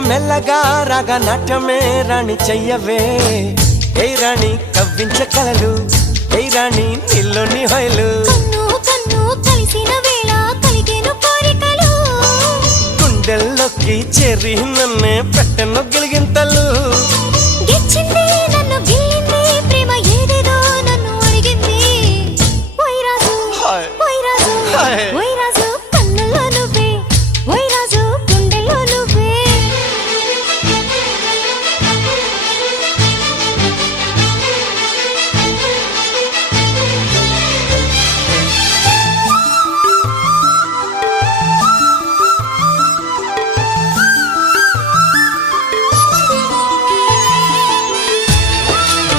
మెల్లగా రాగా నాట్యమే రాణి చెయ్యవే ఏ రాణి కవ్వించ కలలు ఏ రాణి నీలోని హొయలు కన్ను కన్ను కలిసిన వేళ కలిగేను కోరికలు గుండెల్లోకి చేరి నన్నే పెట్టను